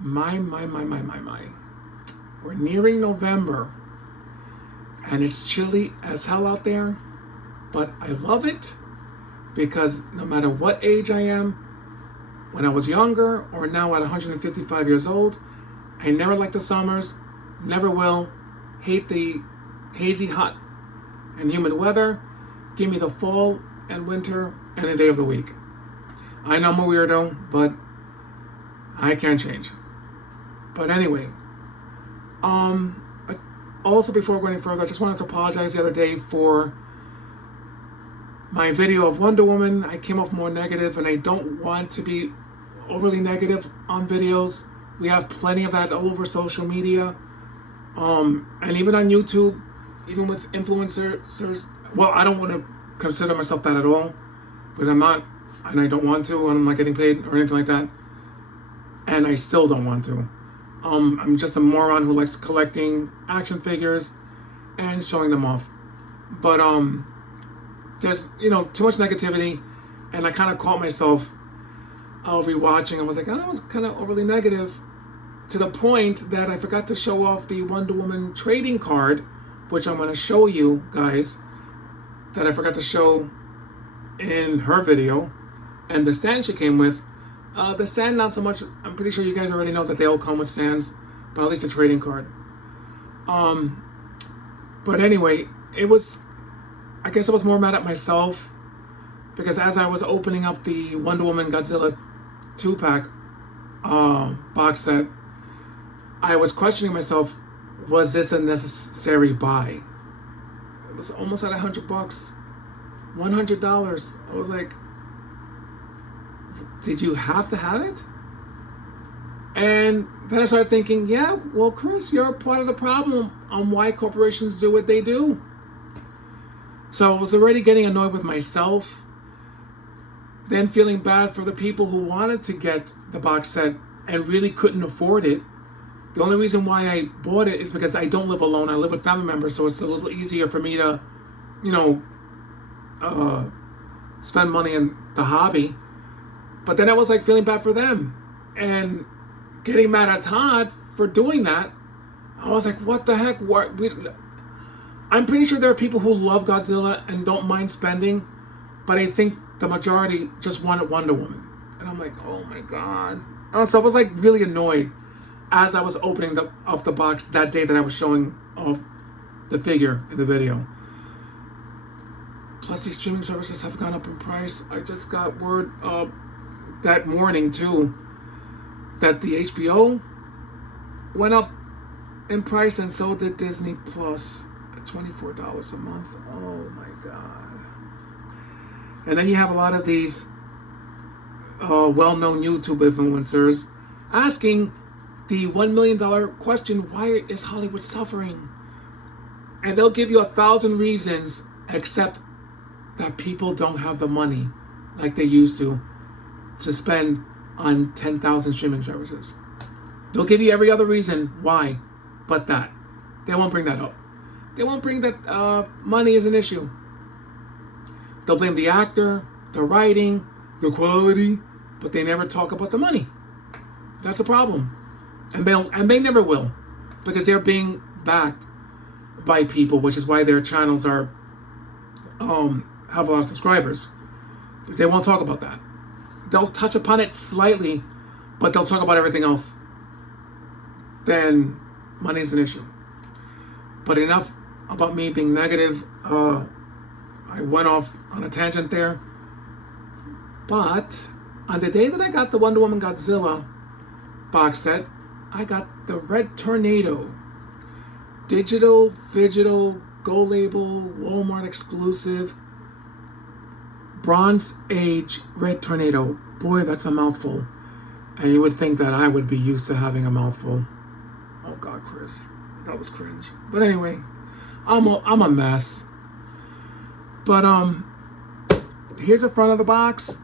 My. We're nearing November, and it's chilly as hell out there, but I love it because no matter what age I am, when I was younger or now at 155 years old, I never liked the summers, never will, hate the hazy, hot, and humid weather. Give me the fall and winter any day of the week. I know I'm a weirdo, but I can't change. But anyway, also before going any further, I just wanted to apologize the other day for my video of Wonder Woman. I came off more negative, and I don't want to be overly negative on videos. We have plenty of that all over social media, and even on YouTube, even with influencers. Well, I don't want to consider myself that at all, because I'm not, and I don't want to, and I'm not getting paid or anything like that, and I still don't want to. I'm just a moron who likes collecting action figures and showing them off. But there's too much negativity, and I kind of caught myself rewatching. I was like, I was kind of overly negative, to the point that I forgot to show off the Wonder Woman trading card, which I'm going to show you guys, that I forgot to show in her video, and the stand she came with. The stand, not so much. I'm pretty sure you guys already know that they all come with stands, but at least a trading card. But anyway, I guess I was more mad at myself, because as I was opening up the Wonder Woman Godzilla 2-pack box set, I was questioning myself, was this a necessary buy? It was almost at $100, $100. I was like, did you have to have it? And then I started thinking, yeah, well, Chris, you're part of the problem on why corporations do what they do. So I was already getting annoyed with myself, then feeling bad for the people who wanted to get the box set and really couldn't afford it. The only reason why I bought it is because I don't live alone. I live with family members, so it's a little easier for me to, spend money in the hobby. But then I was like feeling bad for them and getting mad at Todd for doing that. I was like, what the heck? I'm pretty sure there are people who love Godzilla and don't mind spending, but I think the majority just wanted Wonder Woman. And I'm like, oh my God. So I was like really annoyed as I was opening up the box that day that I was showing off the figure in the video. Plus, these streaming services have gone up in price. I just got word that morning too that the HBO went up in price, and so did Disney Plus at $24 a month. Oh my God. And then you have a lot of these well-known YouTube influencers asking the $1 million question, why is Hollywood suffering? And they'll give you 1,000 reasons, except that people don't have the money like they used to spend on 10,000 streaming services. They'll give you every other reason why, but that. They won't bring that up. They won't bring that money is an issue. They'll blame the actor, the writing, the quality, but they never talk about the money. That's a problem. And they never will, because they're being backed by people, which is why their channels are have a lot of subscribers. They won't talk about that. They'll touch upon it slightly, but they'll talk about everything else. Then money is an issue. But enough about me being negative. I went off on a tangent there. But on the day that I got the Wonder Woman Godzilla box set, I got the Red Tornado. Digital, Gold Label, Walmart exclusive, Bronze Age Red Tornado. Boy, that's a mouthful. And you would think that I would be used to having a mouthful. Oh God, Chris, that was cringe. But anyway, I'm a mess. But here's the front of the box.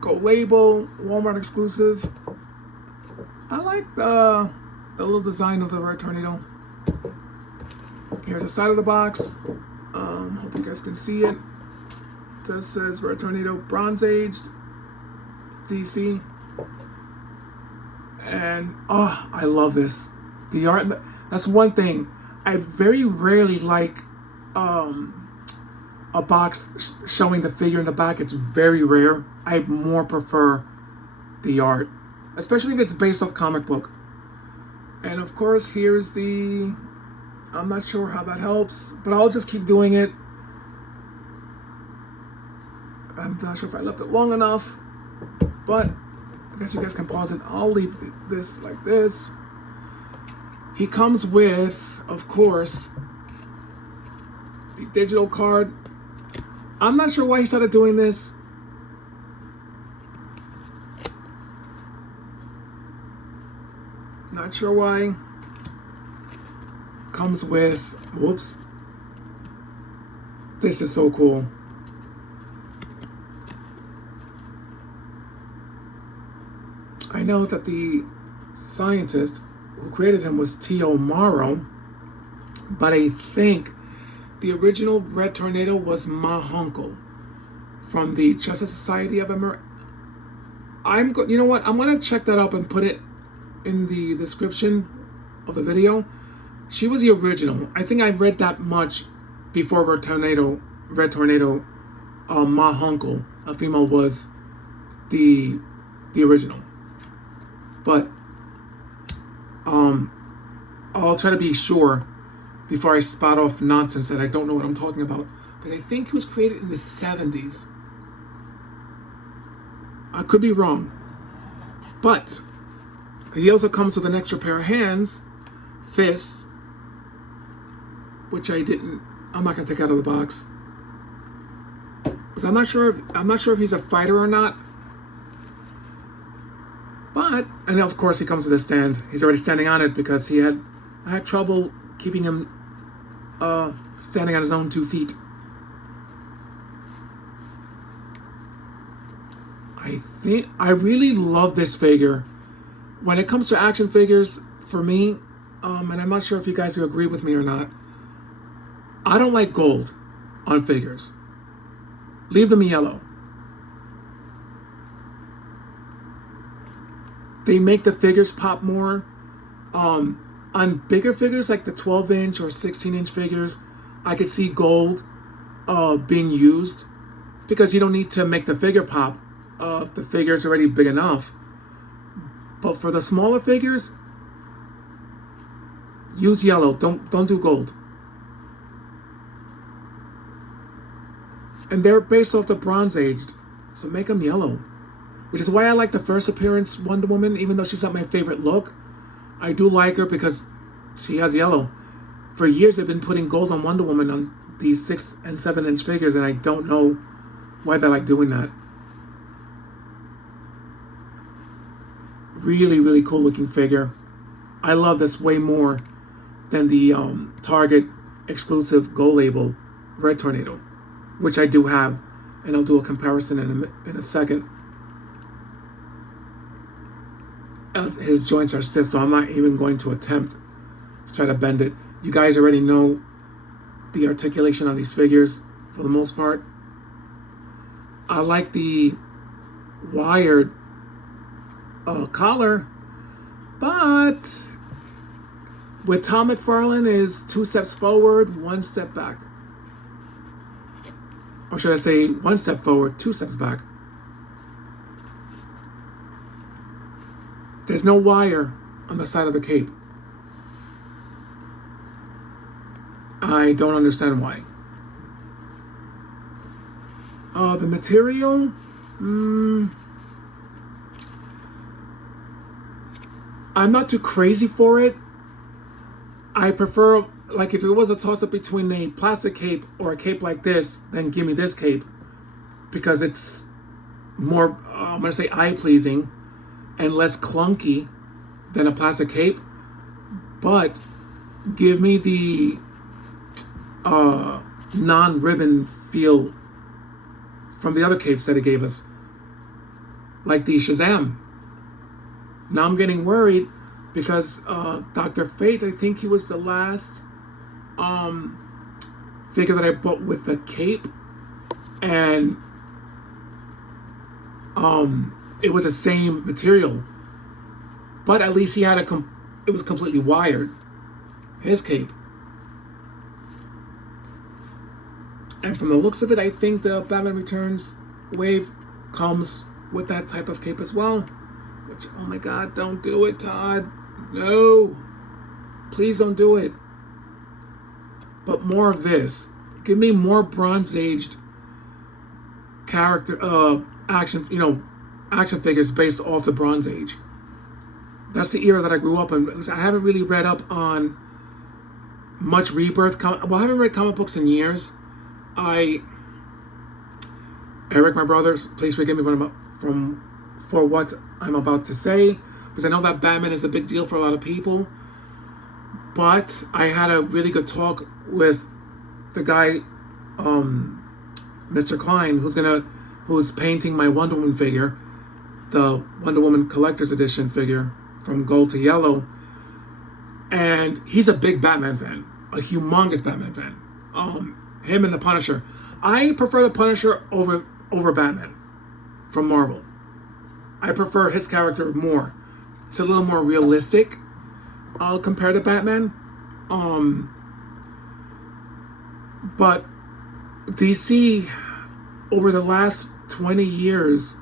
Gold Label, Walmart exclusive. I like the little design of the Red Tornado. Here's the side of the box. Hope you guys can see it. This says Red Tornado Bronze Aged DC. And oh, I love this. The art, that's one thing. I very rarely like a box showing the figure in the back. It's very rare. I more prefer the art, especially if it's based off comic book. And of course, here's the, I'm not sure how that helps, but I'll just keep doing it. I'm not sure if I left it long enough, but I guess you guys can pause it. I'll leave this like this. He comes with, of course, the digital card. I'm not sure why he started doing this. Not sure why. Comes with, whoops. This is so cool. I know that the scientist who created him was T.O. Morrow, but I think the original Red Tornado was Ma Hunkel from the Justice Society of America. You know what? I'm gonna check that up and put it in the description of the video. She was the original. I think I read that much before Red Tornado. Ma Hunkel, a female, was the original. But I'll try to be sure before I spout off nonsense that I don't know what I'm talking about. But I think it was created in the 70s. I could be wrong. But he also comes with an extra pair of hands, fists, which I'm not gonna take out of the box. Because I'm not sure if he's a fighter or not. But, and of course he comes with a stand. He's already standing on it because I had trouble keeping him standing on his own 2 feet. I really love this figure. When it comes to action figures, for me, and I'm not sure if you guys agree with me or not, I don't like gold on figures. Leave them yellow. They make the figures pop more. On bigger figures like the 12-inch or 16-inch figures, I could see gold being used because you don't need to make the figure pop. The figure's already big enough. But for the smaller figures, use yellow. Don't do gold. And they're based off the Bronze Age, so make them yellow. Which is why I like the first appearance Wonder Woman, even though she's not my favorite look. I do like her because she has yellow. For years they've been putting gold on Wonder Woman on these 6 and 7-inch figures, and I don't know why they like doing that. Really, really cool looking figure. I love this way more than the Target exclusive Gold Label Red Tornado, which I do have, and I'll do a comparison in a second. His joints are stiff, so I'm not even going to attempt to try to bend it. You guys already know the articulation on these figures for the most part. I like the wired collar, but with Tom McFarlane is 2 steps forward, 1 step back. Or should I say 1 step forward, 2 steps back. There's no wire on the side of the cape. I don't understand why. The material, I'm not too crazy for it. I prefer, like, if it was a toss-up between a plastic cape or a cape like this, then give me this cape. Because it's more, I'm going to say eye-pleasing and less clunky than a plastic cape. But give me the non-ribbon feel from the other capes that it gave us. Like the Shazam. Now I'm getting worried because Dr. Fate, I think he was the last figure that I bought with the cape, and it was the same material. But at least he had it was completely wired, his cape. And from the looks of it, I think the Batman Returns wave comes with that type of cape as well. Which, oh my God, don't do it, Todd. No. Please don't do it. But more of this. Give me more Bronze-aged character, action figures based off the Bronze Age. That's the era that I grew up in. I haven't really read up on much Rebirth. I haven't read comic books in years. Eric, my brother, please forgive me for what I'm about to say, because I know that Batman is a big deal for a lot of people. But I had a really good talk with the guy, Mr. Klein, who's painting my Wonder Woman figure, the Wonder Woman Collector's Edition figure from gold to yellow. And he's a big Batman fan, a humongous Batman fan. Him and the Punisher. I prefer the Punisher over Batman from Marvel. I prefer his character more. It's a little more realistic compared to Batman. But DC, over the last 20 years,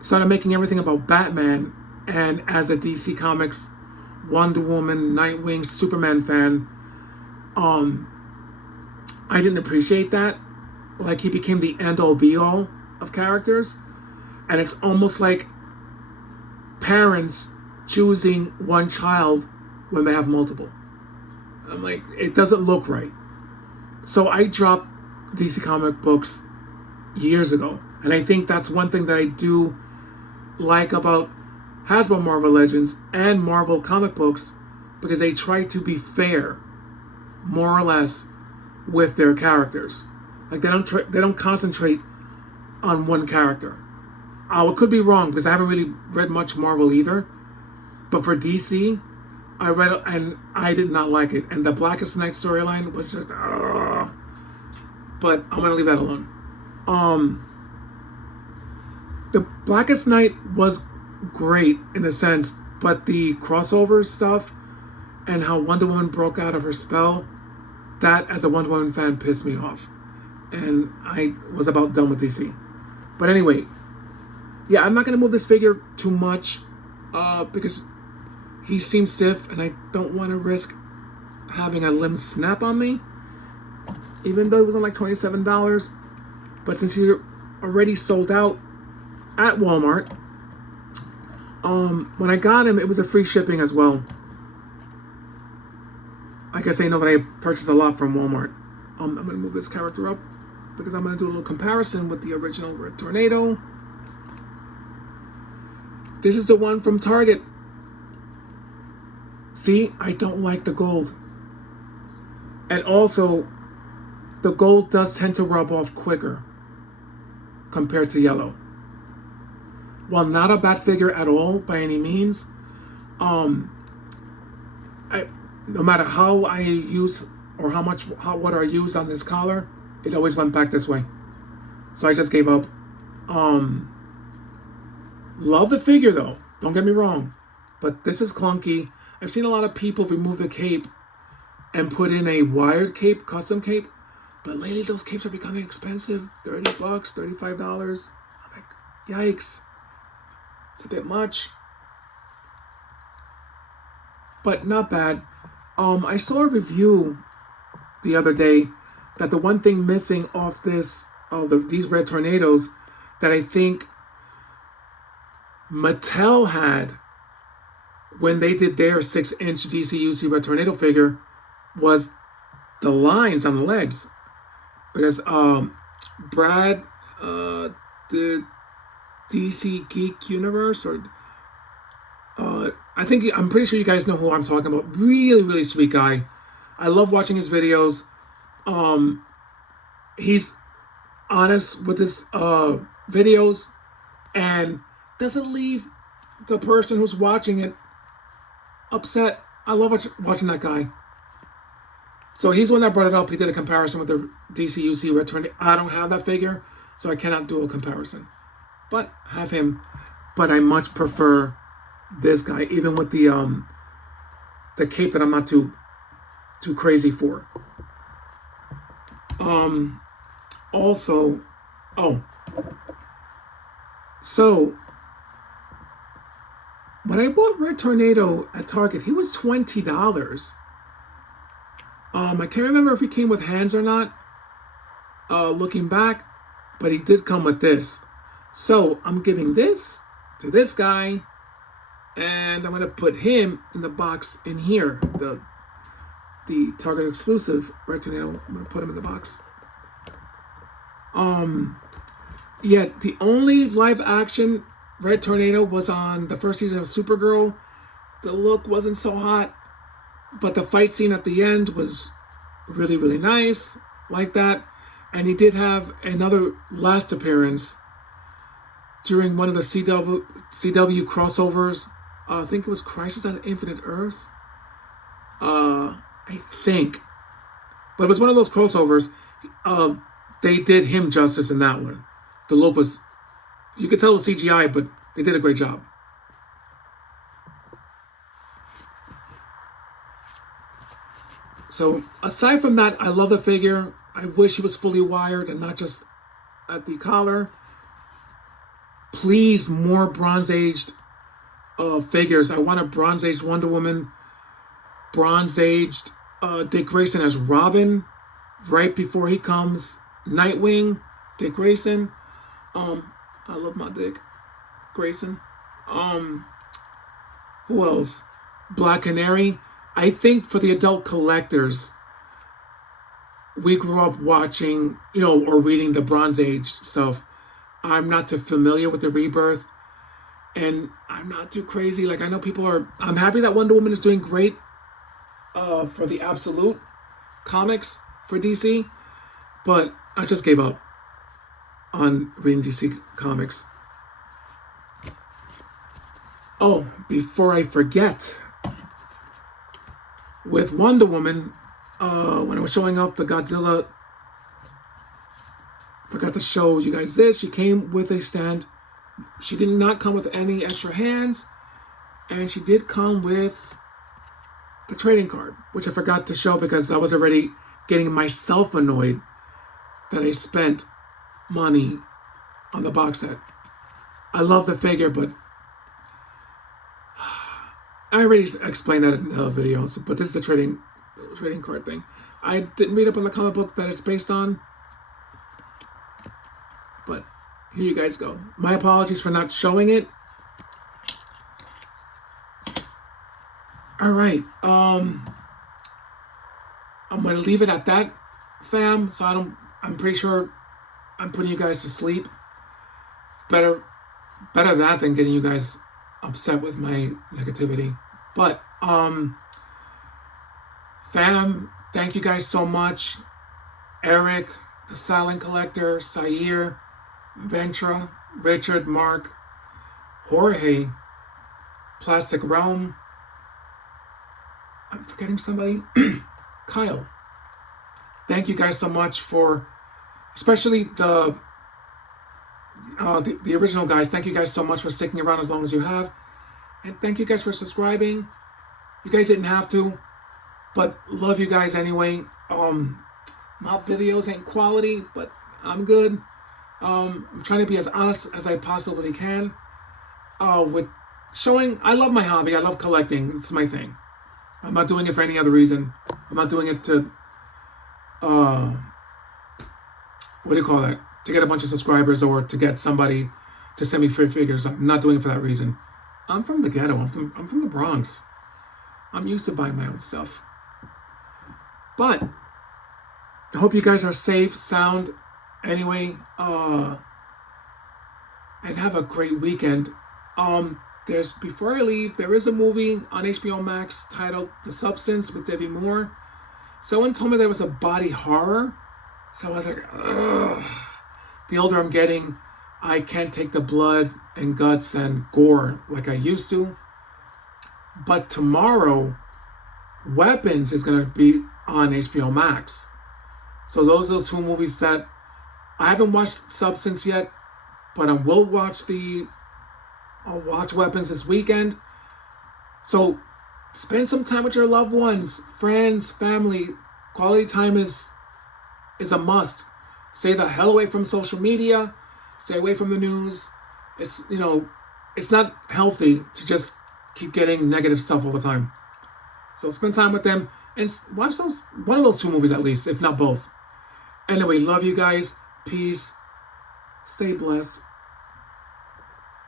started making everything about Batman. And as a DC Comics, Wonder Woman, Nightwing, Superman fan, I didn't appreciate that. Like, he became the end-all be-all of characters. And it's almost like parents choosing one child when they have multiple. I'm like, it doesn't look right. So I dropped DC comic books years ago. And I think that's one thing that I do like about Hasbro Marvel Legends and Marvel comic books, because they try to be fair, more or less, with their characters. Like, they don't concentrate on one character. I could be wrong, because I haven't really read much Marvel either. But for DC, I read it and I did not like it. And the Blackest Night storyline was just, but I'm gonna leave that alone. The Blackest Night was great in a sense, but the crossover stuff and how Wonder Woman broke out of her spell, that as a Wonder Woman fan pissed me off. And I was about done with DC. But anyway, yeah, I'm not going to move this figure too much because he seems stiff and I don't want to risk having a limb snap on me, even though it was on like $27. But since he's already sold out at Walmart, when I got him, it was a free shipping as well. I guess I know that I purchased a lot from Walmart. I'm going to move this character up because I'm going to do a little comparison with the original Red Tornado. This is the one from Target. See, I don't like the gold. And also, the gold does tend to rub off quicker compared to yellow. While not a bad figure at all by any means, no matter how I use or what I used on this collar, it always went back this way. So I just gave up. Love the figure though, don't get me wrong, but this is clunky. I've seen a lot of people remove the cape and put in a wired cape, custom cape, but lately those capes are becoming expensive. $30, $35. I'm like, yikes. It's a bit much. But not bad. I saw a review the other day that the one thing missing off these Red Tornadoes that I think Mattel had when they did their 6-inch DC-UC Red Tornado figure was the lines on the legs. Because Brad, the DC Geek Universe, or I'm pretty sure you guys know who I'm talking about. Really, really sweet guy. I love watching his videos. He's honest with his videos and doesn't leave the person who's watching it upset. I love watching that guy. So he's the one that brought it up. He did a comparison with the DC-UC Red Tornado. I don't have that figure, so I cannot do a comparison. But have him. But I much prefer this guy, even with the cape that I'm not too crazy for. Also, oh, so when I bought Red Tornado at Target, he was $20. I can't remember if he came with hands or not, looking back, but he did come with this. So I'm giving this to this guy, and I'm gonna put him in the box in here, the Target exclusive Red Tornado. I'm gonna put him in the box. Yeah, the only live action Red Tornado was on the first season of Supergirl. The look wasn't so hot, but the fight scene at the end was really, really nice, like that. And he did have another last appearance during one of the CW crossovers. I think it was Crisis on Infinite Earths. I think. But it was one of those crossovers. They did him justice in that one. The look was, you could tell it was CGI, but they did a great job. So aside from that, I love the figure. I wish he was fully wired and not just at the collar. Please, more bronze-aged figures. I want a bronze-aged Wonder Woman, bronze-aged Dick Grayson as Robin, right before he comes. Nightwing, Dick Grayson. I love my Dick Grayson. Who else? Black Canary. I think for the adult collectors, we grew up watching, or reading the Bronze Age stuff. I'm not too familiar with the Rebirth, and I'm not too crazy. Like, I know people are. I'm happy that Wonder Woman is doing great for the Absolute comics for DC, but I just gave up on reading DC comics. Oh, before I forget, with Wonder Woman, when I was showing off the Godzilla, forgot to show you guys this. She came with a stand. She did not come with any extra hands, and she did come with the trading card, which I forgot to show because I was already getting myself annoyed that I spent money on the box set. I love the figure, but I already explained that in the videos, but this is the trading card thing. I didn't read up on the comic book that it's based on, but here you guys go. My apologies for not showing it. All right, I'm gonna leave it at that, fam. So I'm pretty sure I'm putting you guys to sleep. Better that than getting you guys upset with my negativity. But fam, thank you guys so much. Eric, the Silent Collector, Sair, Ventra, Richard, Mark, Jorge, Plastic Realm, I'm forgetting somebody, Kyle. Thank you guys so much for, especially the original guys. Thank you guys so much for sticking around as long as you have, and thank you guys for subscribing. You guys didn't have to, but love you guys anyway. My videos ain't quality, but I'm good. I'm trying to be as honest as I possibly can with showing. I love my hobby. I love collecting. It's my thing. I'm not doing it for any other reason. I'm not doing it to what do you call that? To get a bunch of subscribers or to get somebody to send me free figures. I'm not doing it for that reason. I'm from the ghetto. I'm from the Bronx. I'm used to buying my own stuff. But I hope you guys are safe, sound. Anyway, and have a great weekend. Before I leave, there is a movie on HBO Max titled The Substance with Debbie Moore. Someone told me there was a body horror, so I was like, ugh. The older I'm getting, I can't take the blood and guts and gore like I used to. But tomorrow, Weapons is going to be on HBO Max. So those are the two movies that I haven't watched Substance yet, but I will watch I'll watch Weapons this weekend. So spend some time with your loved ones, friends, family. Quality time is a must. Stay the hell away from social media. Stay away from the news. It's, it's not healthy to just keep getting negative stuff all the time. So spend time with them and watch one of those two movies at least, if not both. Anyway, love you guys. Peace. Stay blessed.